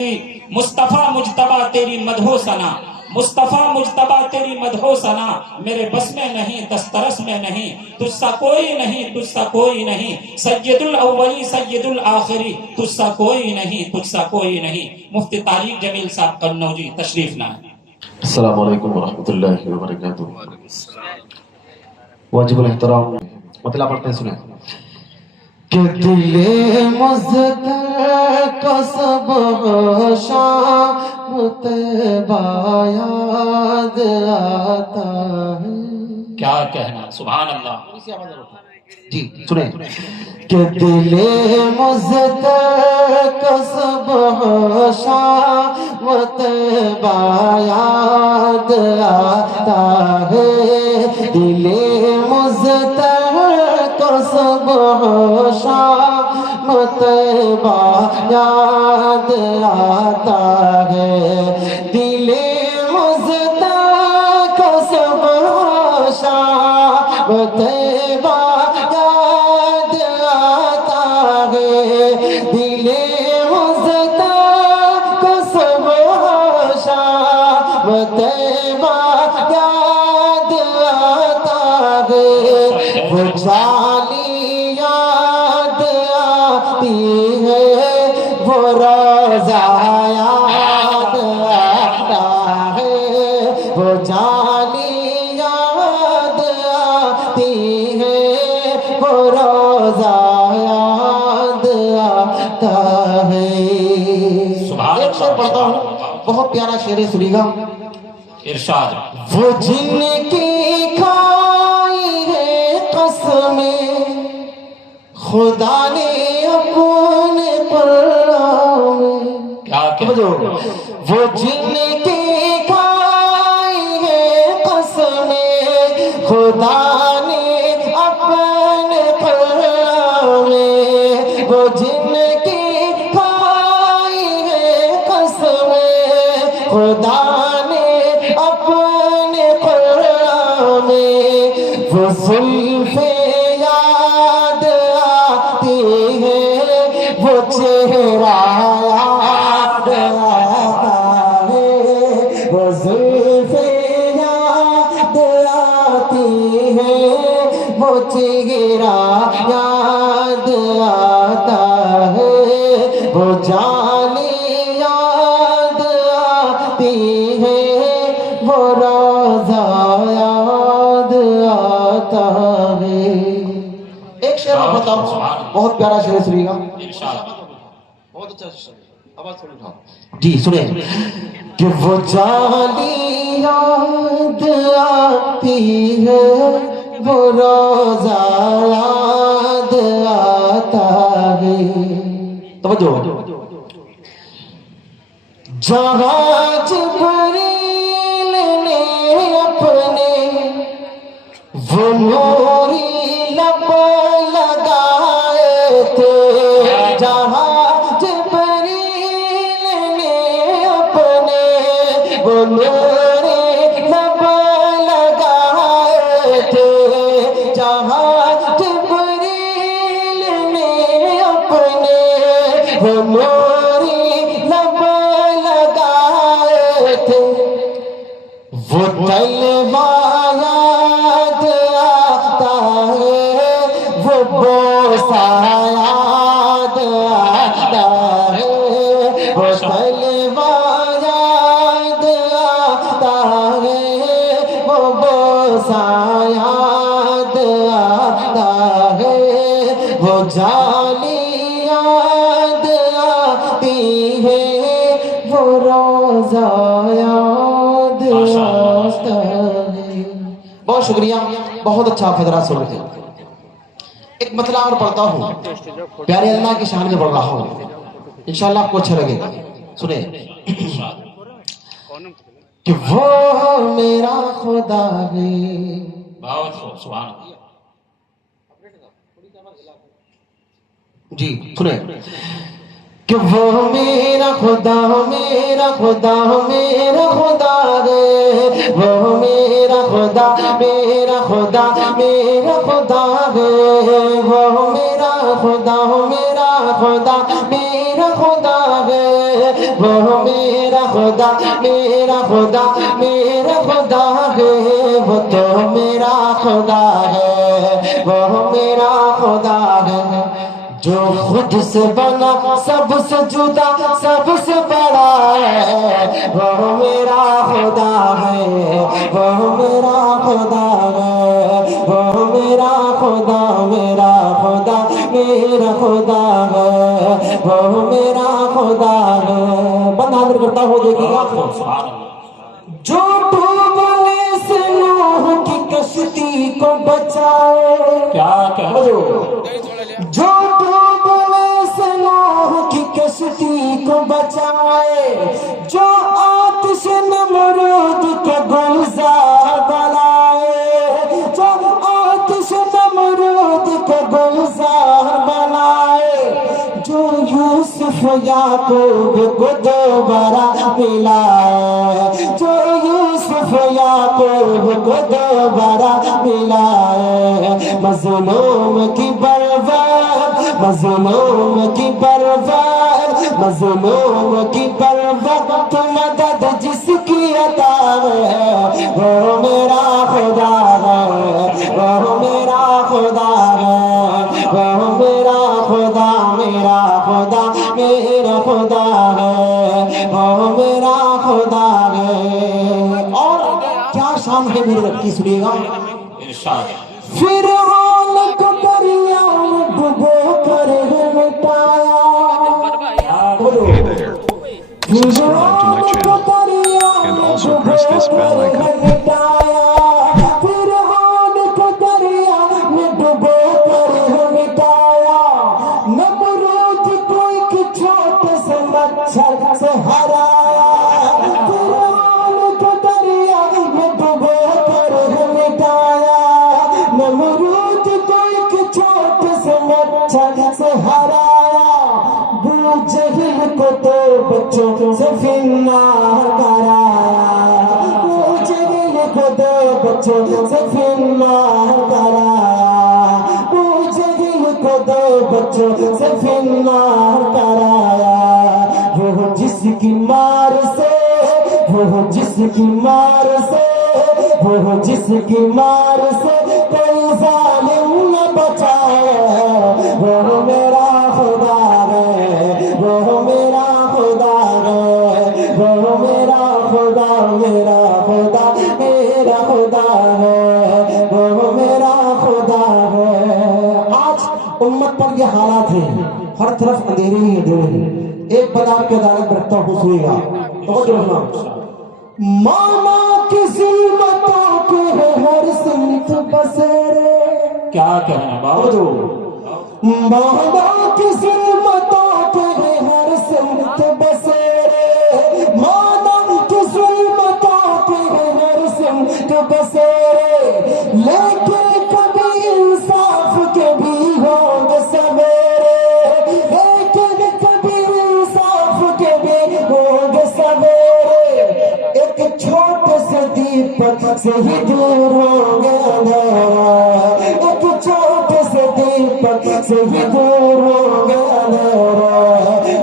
مصطفیٰ مجتبہ تیری مدحو ثنا، مصطفیٰ مجتبہ تیری مدحو ثنا، میرے بس میں نہیں دسترس میں نہیں، تجھ سا کوئی نہیں، تجھ سا کوئی نہیں، سید الاولی سید الآخری، تجھ سا کوئی نہیں، تجھ سا کوئی نہیں۔ مفتی طارق جمیل صاحب قنوجی تشریف لائیں۔ السلام علیکم ورحمۃ اللہ وبرکاتہ۔ واجب الاحترام مطلع پڑھتے ہیں، سنیں کہ دل مزدر کا صبح شام طیبہ یاد آتا ہے۔ کیا کہنا، سبحان اللہ۔ جی سنیں کہ دل مزدر کا صبح شام طیبہ یاد آتا ہے، دل مزدر کا صبح شام طیبہ یاد آتا ہے، دل مزدر کا صبح شام طیبہ یاد آتا ہے، دل مزدر کا صبح شام طیبہ یاد آتا ہے، وہ جالی یاد آتی ہے، وہ روزہ یاد آتا ہے، وہ جالی یاد آتی ہے، وہ روزہ یاد آتا ہے۔ ایک شعر پڑھتا ہوں، بہت پیارا شعر ہے، سنیے گا۔ ارشاد۔ وہ جن کی کھائی ہے قسمیں خدا نے اپنے پروں میں، کیا کہنا، وہ جن کی کھائی ہے قسمیں خدا نے اپنے پروں میں، وہ جن کی کھائی ہے قسمیں خدا نے اپنے قرآن میں، وہ زلف یاد آتی ہے، وہ چہرہ یاد آتا ہے، وہ زلف یاد آتی ہے، وہ چہرہ یاد آتا ہے، وہ جالی یاد آتی ہے، وہ روزہ یاد آتا ہے۔ ایک شعر میں بتاؤں، بہت پیارا شعر سنیے گا۔ بہت اچھا شعر، آواز تھوڑی اٹھاؤ۔ جی سنیں کہ وہ جالی یاد آتی ہے، وہ روزہ یاد آتا ہے۔ توجہ، جہاں جبریل نے اپنے وہ نوری لب لگائے تھے، جہاں جبریل نے اپنے وہ نوری لب لگائے تھے، جہاں جبریل نے اپنے وہ نوری لب لگائے تھے، وہ طلبہ یاد آتا ہے، وہ بوسہ یاد آتا ہے، وہ طلبہ یاد آتا ہے، وہ بوسہ یاد آتا ہے، وہ جالی یاد آتی ہے، وہ روزہ یاد آتا ہے۔ بہت شکریہ، بہت اچھا فدرہ سن رہے ہیں۔ ایک مطلع اور پڑھتا ہوں، پیارے اللہ کی شان میں پڑھ رہا ہوں، انشاءاللہ آپ کو اچھا لگے گا۔ سنیں کہ وہ میرا خدا ہے، بہت خوب، سبحان اللہ۔ جی سنیں کہ وہ میرا خدا، میرا خدا، میرا خدا ہے، وہ میرا خدا، میرا خدا، میرا خدا ہے، وہ میرا خدا، میرا خدا، میرا خدا ہے، وہ میرا خدا میرا خدا میرا خدا ہے وہ تو میرا خدا ہے وہ میرا خدا ہے جو خود سے بنا سب سے جدا سب سے بڑا ہے وہ میرا خدا ہے وہ میرا خدا ہے وہ میرا خدا میرا خدا میرا خدا ہے وہ میرا خدا ہے بند حاضر کرتا ہو دیکھیے گا جو ڈوبنے سے نوح کی کشتی کو بچائے کیا کہہ جو ڈوبنے سے نوح کی کشتی کو بچائے جو آتش نمرود کو گلزار بنائے جو آتش نمرود کو گلزار بنائے جو یوسف یعقوب کو دوبارہ ملائے جو یوسف یعقوب کو دوبارہ ملائے مظلوم کی پرواز مظلوم کی پرواز مظلوم کی پرواز تو مدد جس کی عطا ہے وہ میرا خدا ہے وہ میرا خدا ہے وہ میرا خدا میرا خدا میرا خدا ہے وہ میرا خدا ہے اور کیا شان ہے میرے رب کی سنیے گا ارشاد فرعون کو دریا میں ڈبو کر مٹایا فرعون کو دریا میں ڈبو کر مٹایا فرعون کو دریا میں ڈبو کر مٹایا نمرود کو ایک چھوٹے سے مچھر سے ہرایا فرعون کو دریا میں ڈبو کر مٹایا نمرود کو ایک چھوٹے سے مچھر سے ہرایا ابو جہل کو تو بچوں سے فنار کرایا ابو جہل کو تو بچوں سے فنار کرایا ابو جہل کو تو بچوں سے فنار کرایا وہ جس کی مار سے وہ جس کی مار سے وہ جس کی مار سے کوئی ظالم نہ بچائے وہ میرا خدا ہے وہ میرا خدا ہے وہ میرا خدا میرا خدا میرا خدا ہے وہ میرا خدا ہے آج امت پر یہ حالات ہیں ہر طرف اندھیرے ہی اندھیرے ہیں ایک بات آپ کی عدالت رکھتا ہوں سنیے گا توجہ رکھنا ماما کی ظلمتوں کے ہر سمت بسیرے کیا کہنا بابا ماما کی ظلمتوں کے ہر سمت بسیرے ماما کی ظلمتوں کے ہر سمت بسیرے لیکن کبھی انصاف کے بھی ہوں گے سویرے لیکن کبھی انصاف کے بھی ہوں گے سویرے ایک چھوٹے سے دیپک سے ہی دور ہو گیا ایک چھوٹے سے دیپک سے ہی دور ہو گیا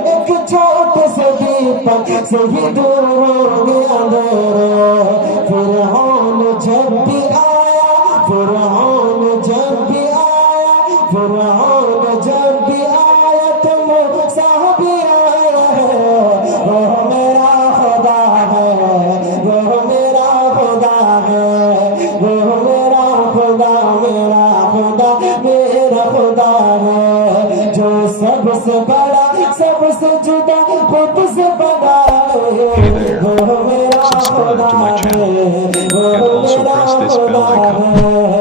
ایک چھوٹے سے دیپک سے ہی دور ہو گیا فرعون جب بھی آیا فرعون جب بھی آیا فرعون جب بھی آیا تو موسیٰ بھی آیا ہے وہ میرا خدا ہے وہ میرا خدا ہے وہ میرا خدا میرا خدا میرا خدا ہے جو سب سے بڑا سب سے جدا خود سے بڑا ہے وہ میرا خدا ہے وہ میرا خدا ہے